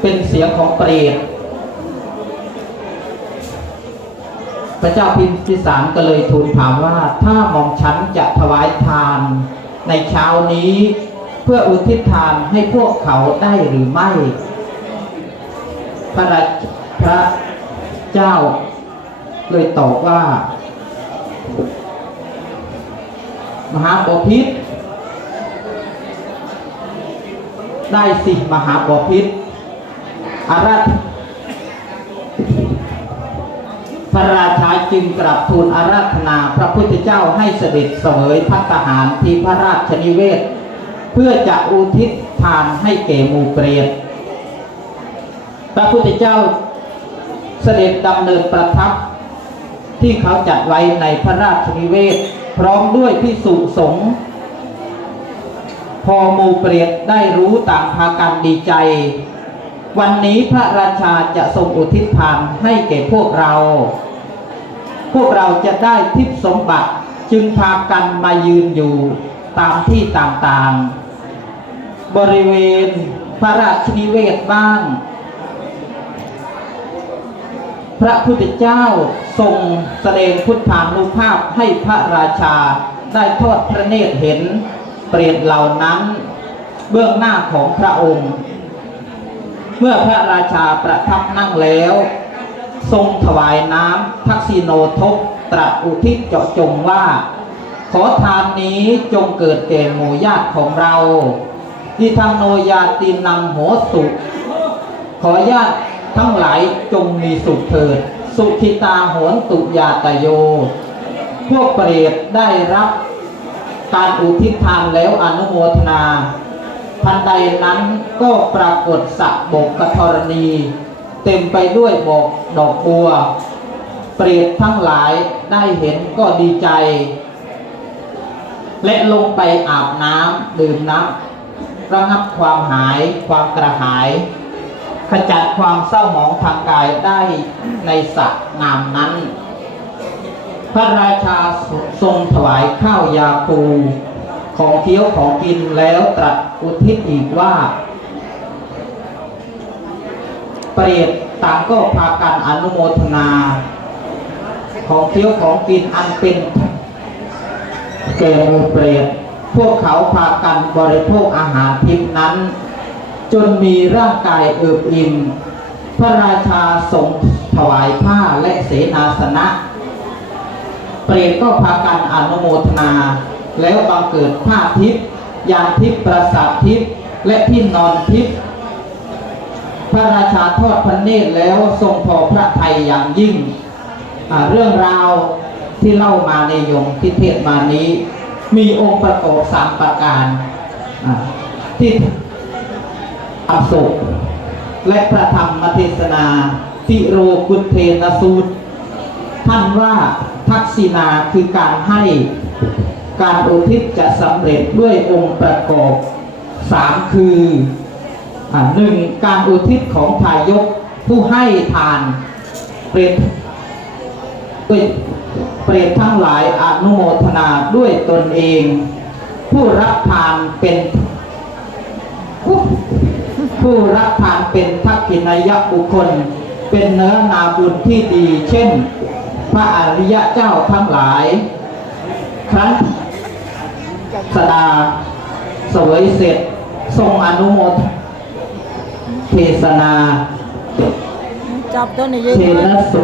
เป็นเสียงของเปรตพระเจ้าพิมพิสารก็เลยทูลถามว่าถ้าหม่อมฉันจะถวายทานในเช้านี้ เพื่ออุทิศทานให้พวกเขาได้หรือไม่ พระพระเจ้าเลยตอบว่า มหาบพิษได้สิมหาบพิษ อาราธพระราชาจึงกราบทูลอาราธนาพระพุทธเจ้าให้เสด็จเสวยพัตตาหารที่พระราชนิเวศ เพื่อจะอุทิศทานให้แก่หมู่เปรตพระพุทธเจ้าเสด็จดำเนินประทับ ที่เขาจัดไว้ในพระราชนิเวศ พร้อมด้วยพิสุสงฆ์พอหมูเปรียตได้รู้ต่างพากันดีใจ วันนี้พระราชาจะทรงอุทิศทานให้แก่พวกเรา พวกเราจะได้ทิพย์สมบัติจึงพากันมายืนอยู่ตามที่ต่างๆ บริเวณพระราชนิเวศบ้าง พระพุทธเจ้าทรงแสดงพุทธานุภาพให้พระราชาได้ทอดพระเนตรเห็นเปรตเหล่านั้น เบื้องหน้าของพระองค์ เมื่อพระราชาประทับนั่งแล้ว ทรงถวายน้ำทักษิโนทกตรัสอุทิศเจาะจงว่า ขอทานนี้จงเกิดแก่หมู่ญาติของเราที่ทางโนยาตินังโหสุขอญาติทั้งหลายจงมีสุขเถิด สุขิตาโหนตุยาตโย พวกเปรตได้รับการอุทิศทานแล้วอนุโมทนา ทันใดนั้นก็ปรากฏสักบกกธรณี เต็มไปด้วยบอกดอกบัว เปรตทั้งหลายได้เห็นก็ดีใจ และลงไปอาบน้ำดื่มน้ำระงับความหายความกระหาย ขจัดความเศร้าหมองทางกายได้ในสระงามนั้น พระราชาทรงถวายข้าวยาคู ของเคี้ยวของกินแล้วตรัสอุทิศอีกว่า เปรตต่างก็พากันอนุโมทนา ของเคี้ยวของกินอันเป็นแก่หมูเปรตพวกเขาพากันบริโภคอาหารทิพนั้น จนมีร่างกายเอิบอิ่มพระราชาทรงถวายผ้าและเสนาสนะ เปรตก็พากันอนุโมทนา แล้วบังเกิดผ้าทิพย์ยานทิพย์ประสาททิพย์และที่นอนทิพย์พระราชาทอดพระเนตรแล้วทรงพอพระทัยอย่างยิ่ง เรื่องราวที่เล่ามาในยงที่เทศมานี้ มีองค์ประกอบสามประการที่อับสุและพระธรรมเทศนาติโรกุเทนสูตร ท่านว่าทักษิณาคือการให้ การอุทิศจะสำเร็จด้วยองค์ประกอบสามคืออ่าหนึ่งการอุทิศของทายกผู้ให้ทานเปรตด้วยเปรตทั้งหลายอนุโมทนาด้วยตนเอง ผู้รับทานเป็น ผู้รับทานเป็นทักษิณายบุคคล เป็นเนื้อนาบุญที่ดี เช่น พระอริยะเจ้าทั้งหลาย ครั้น สดาเสวยเสร็จ ทรงอนุโมทเทศนา จับตัวนี้ยิงเทเลนยสุ